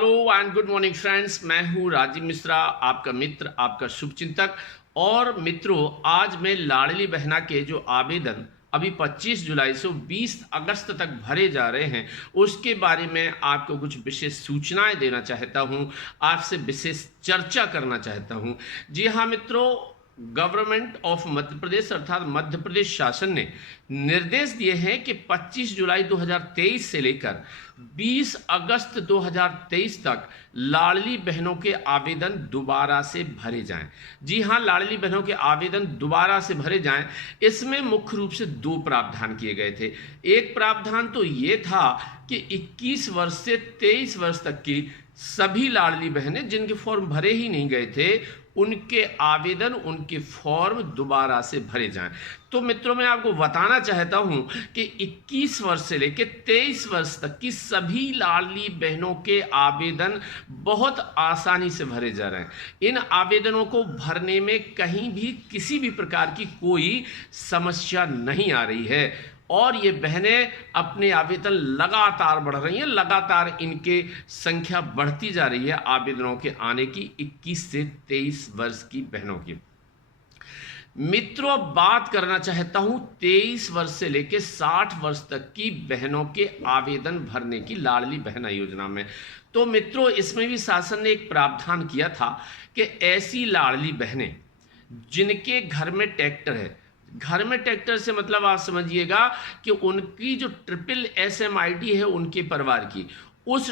Hello and good morning friends, मैं हूं राजीव मिश्रा, आपका मित्र, आपका शुभचिंतक। और मित्रों, आज मैं लाडली बहना के जो आवेदन अभी 25 जुलाई से 20 अगस्त तक भरे जा रहे हैं उसके बारे में आपको कुछ विशेष सूचनाएं देना चाहता हूं, आपसे विशेष चर्चा करना चाहता हूं। जी हाँ मित्रों, गवर्नमेंट ऑफ मध्य प्रदेश अर्थात मध्य प्रदेश शासन ने निर्देश दिए हैं कि 25 जुलाई 2023 से लेकर 20 अगस्त 2023 तक लाडली बहनों के आवेदन दोबारा से भरे जाएं। जी हां, लाडली बहनों के आवेदन दोबारा से भरे जाएं। इसमें मुख्य रूप से दो प्रावधान किए गए थे। एक प्रावधान तो ये था कि 21 वर्ष से 23 वर्ष तक की सभी लाडली बहनें जिनके फॉर्म भरे ही नहीं गए थे, उनके आवेदन, उनके फॉर्म दोबारा से भरे जाएं। तो मित्रों, मैं आपको बताना चाहता हूं कि 21 वर्ष से लेकर 23 वर्ष तक की सभी लाडली बहनों के आवेदन बहुत आसानी से भरे जा रहे हैं। इन आवेदनों को भरने में कहीं भी किसी भी प्रकार की कोई समस्या नहीं आ रही है और ये बहनें अपने आवेदन लगातार बढ़ रही हैं, लगातार इनके संख्या बढ़ती जा रही है आवेदनों के आने की 21 से 23 वर्ष की बहनों की। मित्रों, अब बात करना चाहता हूं 23 वर्ष से लेकर 60 वर्ष तक की बहनों के आवेदन भरने की लाडली बहना योजना में। तो मित्रों, इसमें भी शासन ने एक प्रावधान किया था कि ऐसी लाडली बहनें जिनके घर में ट्रैक्टर है, घर में ट्रैक्टर से मतलब आप समझिएगा कि उनकी जो SSSM-ID है उनके परिवार की, उस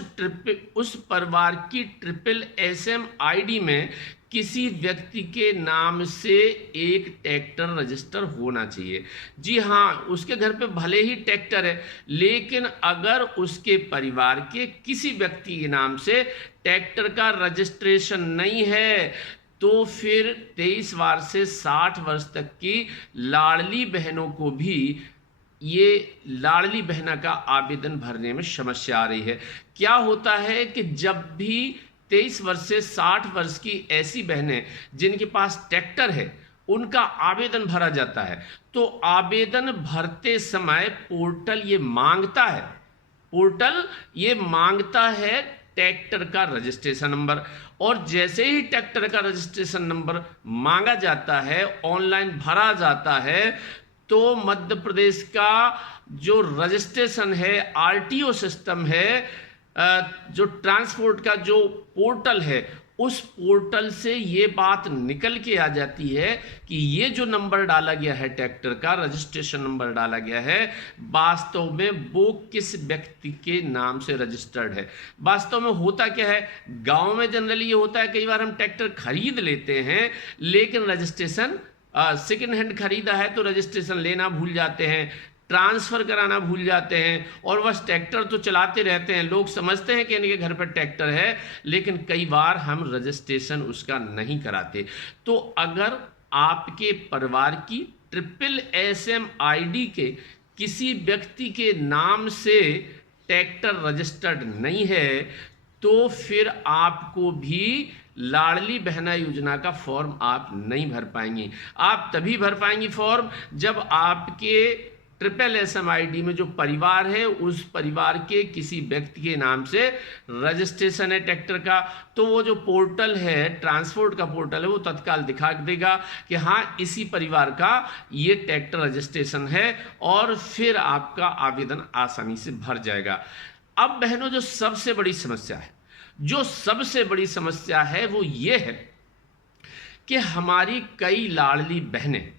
परिवार की SSSM-ID में किसी व्यक्ति के नाम से एक ट्रैक्टर रजिस्टर होना चाहिए। जी हाँ, उसके घर पे भले ही ट्रैक्टर है, लेकिन अगर उसके परिवार के किसी व्यक्ति के नाम से ट्रैक्टर का रजिस्ट्रेशन नहीं है तो फिर 23 वर्ष से 60 वर्ष तक की लाडली बहनों को भी ये लाडली बहना का आवेदन भरने में समस्या आ रही है। क्या होता है कि जब भी 23 वर्ष से 60 वर्ष की ऐसी बहनें जिनके पास ट्रैक्टर है उनका आवेदन भरा जाता है, तो आवेदन भरते समय पोर्टल ये मांगता है ट्रैक्टर का रजिस्ट्रेशन नंबर। और जैसे ही ट्रैक्टर का रजिस्ट्रेशन नंबर मांगा जाता है, ऑनलाइन भरा जाता है, तो मध्य प्रदेश का जो रजिस्ट्रेशन है, RTO सिस्टम है, जो ट्रांसपोर्ट का जो पोर्टल है, उस पोर्टल से ये बात निकल के आ जाती है कि ये जो नंबर डाला गया है, ट्रैक्टर का रजिस्ट्रेशन नंबर डाला गया है, वास्तव में वो किस व्यक्ति के नाम से रजिस्टर्ड है। वास्तव में होता क्या है, गांव में जनरली ये होता है, कई बार हम ट्रैक्टर खरीद लेते हैं लेकिन रजिस्ट्रेशन सेकेंड हैंड खरीदा है तो रजिस्ट्रेशन लेना भूल जाते हैं, ट्रांसफ़र कराना भूल जाते हैं और बस ट्रैक्टर तो चलाते रहते हैं। लोग समझते हैं कि इनके घर पर ट्रैक्टर है, लेकिन कई बार हम रजिस्ट्रेशन उसका नहीं कराते। तो अगर आपके परिवार की SSSM-ID के किसी व्यक्ति के नाम से ट्रैक्टर रजिस्टर्ड नहीं है तो फिर आपको भी लाडली बहना योजना का फॉर्म आप नहीं भर पाएंगी। आप तभी भर पाएंगी फॉर्म जब आपके SSSM-ID में जो परिवार है उस परिवार के किसी व्यक्ति के नाम से रजिस्ट्रेशन है ट्रैक्टर का। तो वो जो पोर्टल है, ट्रांसपोर्ट का पोर्टल है, वो तत्काल दिखा देगा कि हाँ, इसी परिवार का ये ट्रैक्टर रजिस्ट्रेशन है और फिर आपका आवेदन आसानी से भर जाएगा। अब बहनों, जो सबसे बड़ी समस्या है वो ये है कि हमारी कई लाडली बहनें,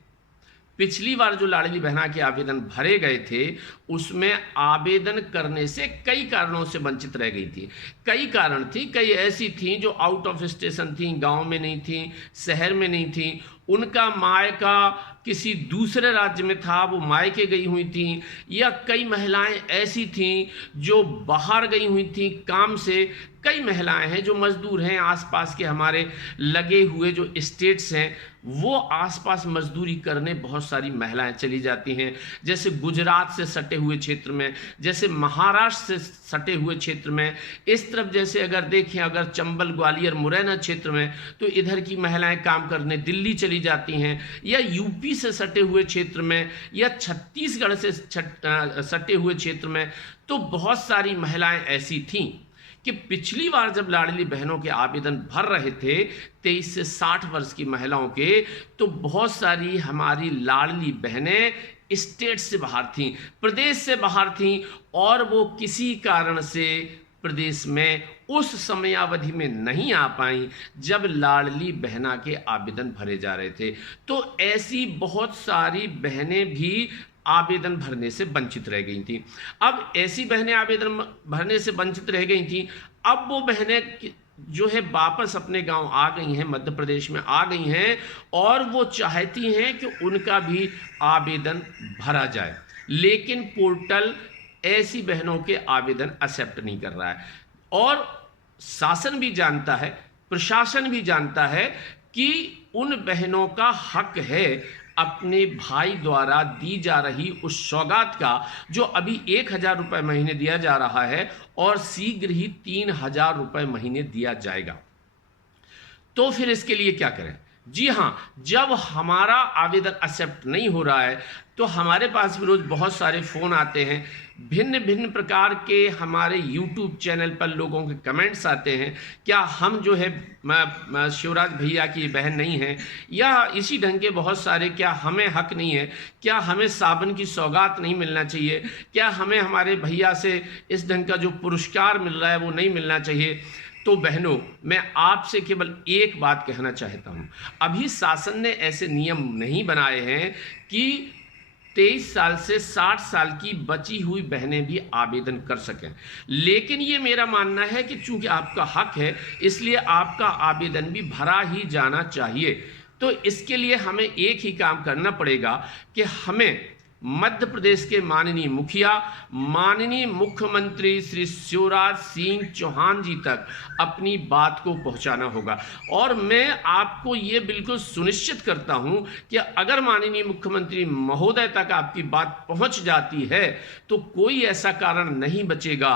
पिछली बार जो लाडली बहना के आवेदन भरे गए थे उसमें आवेदन करने से कई कारणों से वंचित रह गई थी। कई कारण थी, कई ऐसी थी जो आउट ऑफ स्टेशन थी, गांव में नहीं थी, शहर में नहीं थी, उनका मायका किसी दूसरे राज्य में था, वो मायके गई हुई थी, या कई महिलाएं ऐसी थीं जो बाहर गई हुई थीं काम से। कई महिलाएं हैं जो मजदूर हैं, आसपास के हमारे लगे हुए जो स्टेट्स हैं वो आसपास मजदूरी करने बहुत सारी महिलाएं चली जाती हैं, जैसे गुजरात से सटे हुए क्षेत्र में, जैसे महाराष्ट्र से सटे हुए क्षेत्र में। इस तरफ जैसे अगर देखें, अगर चंबल, ग्वालियर, मुरैना क्षेत्र में, तो इधर की महिलाएं काम करने दिल्ली चली जाती हैं, या यूपी से सटे हुए क्षेत्र में, या छत्तीसगढ़ से सटे हुए क्षेत्र में। तो बहुत सारी महिलाएं ऐसी थीं कि पिछली बार जब लाडली बहनों के आवेदन भर रहे थे 23 से 60 वर्ष की महिलाओं के, तो बहुत सारी हमारी लाडली बहनें स्टेट से बाहर थीं, प्रदेश से बाहर थीं, और वो किसी कारण से प्रदेश में उस समयावधि में नहीं आ पाई जब लाडली बहना के आवेदन भरे जा रहे थे। तो ऐसी बहुत सारी बहनें भी आवेदन भरने से वंचित रह गई थी। अब ऐसी बहनें आवेदन भरने से वंचित रह गई थी, अब वो बहनें जो है वापस अपने गांव आ गई हैं, मध्य प्रदेश में आ गई हैं, और वो चाहती हैं कि उनका भी आवेदन भरा जाए, लेकिन पोर्टल ऐसी बहनों के आवेदन एक्सेप्ट नहीं कर रहा है। और शासन भी जानता है, प्रशासन भी जानता है कि उन बहनों का हक है अपने भाई द्वारा दी जा रही उस सौगात का, जो अभी 1,000 रुपये महीने दिया जा रहा है और शीघ्र ही 3,000 रुपये महीने दिया जाएगा। तो फिर इसके लिए क्या करें? जी हाँ, जब हमारा आवेदन एक्सेप्ट नहीं हो रहा है तो हमारे पास भी रोज बहुत सारे फ़ोन आते हैं, भिन्न भिन्न प्रकार के हमारे यूट्यूब चैनल पर लोगों के कमेंट्स आते हैं, क्या हम जो है शिवराज भैया की बहन नहीं है, या इसी ढंग के बहुत सारे, क्या हमें हक नहीं है, क्या हमें सावन की सौगात नहीं मिलना चाहिए, क्या हमें हमारे भैया से इस ढंग का जो पुरस्कार मिल रहा है वो नहीं मिलना चाहिए। तो बहनों, मैं आपसे केवल एक बात कहना चाहता हूं, अभी शासन ने ऐसे नियम नहीं बनाए हैं कि 23 साल से 60 साल की बची हुई बहनें भी आवेदन कर सकें, लेकिन ये मेरा मानना है कि चूंकि आपका हक है इसलिए आपका आवेदन भी भरा ही जाना चाहिए। तो इसके लिए हमें एक ही काम करना पड़ेगा कि हमें मध्य प्रदेश के माननीय मुखिया, माननीय मुख्यमंत्री श्री शिवराज सिंह चौहान जी तक अपनी बात को पहुंचाना होगा। और मैं आपको ये बिल्कुल सुनिश्चित करता हूं कि अगर माननीय मुख्यमंत्री महोदय तक आपकी बात पहुंच जाती है तो कोई ऐसा कारण नहीं बचेगा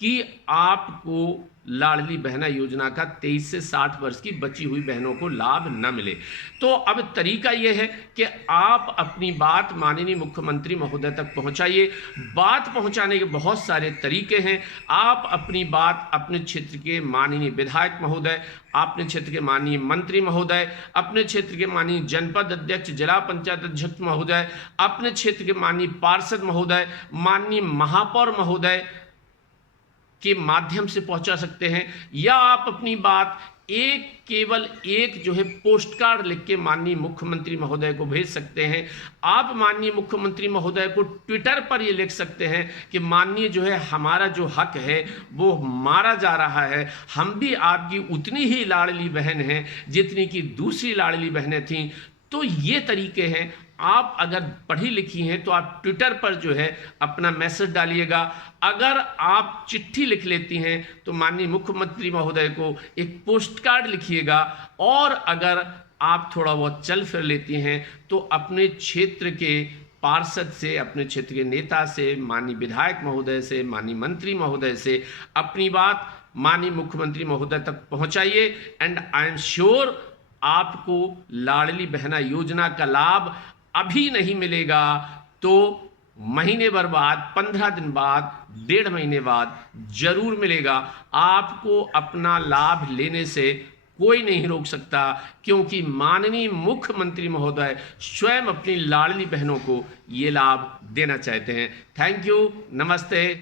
कि आपको लाडली बहना योजना का 23 से 60 वर्ष की बची हुई बहनों को लाभ न मिले। तो अब तरीका यह है कि आप अपनी बात माननीय मुख्यमंत्री महोदय तक पहुंचाइए। बात पहुंचाने के बहुत सारे तरीके हैं। आप अपनी बात अपने क्षेत्र के माननीय विधायक महोदय, अपने क्षेत्र के माननीय मंत्री महोदय, अपने क्षेत्र के माननीय जनपद अध्यक्ष, जिला पंचायत अध्यक्ष महोदय, अपने क्षेत्र के माननीय पार्षद महोदय, माननीय महापौर महोदय के माध्यम से पहुंचा सकते हैं, या आप अपनी बात केवल एक जो है पोस्ट कार्ड लिख के माननीय मुख्यमंत्री महोदय को भेज सकते हैं। आप माननीय मुख्यमंत्री महोदय को ट्विटर पर ये लिख सकते हैं कि माननीय जो है हमारा जो हक है वो मारा जा रहा है, हम भी आपकी उतनी ही लाडली बहन हैं जितनी कि दूसरी लाडली बहनें थीं। तो ये तरीके हैं। आप अगर पढ़ी लिखी हैं तो आप ट्विटर पर जो है अपना मैसेज डालिएगा। अगर आप चिट्ठी लिख लेती हैं तो माननीय मुख्यमंत्री महोदय को एक पोस्ट कार्ड लिखिएगा। और अगर आप थोड़ा बहुत चल फिर लेती हैं तो अपने क्षेत्र के पार्षद से, अपने क्षेत्र के नेता से, माननीय विधायक महोदय से, माननीय मंत्री महोदय से अपनी बात माननीय मुख्यमंत्री महोदय तक पहुंचाइए। एंड आई एम श्योर आपको लाडली बहना योजना का लाभ अभी नहीं मिलेगा तो महीने भर बाद, 15 दिन बाद, 1.5 महीने बाद जरूर मिलेगा। आपको अपना लाभ लेने से कोई नहीं रोक सकता, क्योंकि माननीय मुख्यमंत्री महोदय स्वयं अपनी लाडली बहनों को ये लाभ देना चाहते हैं। थैंक यू, नमस्ते।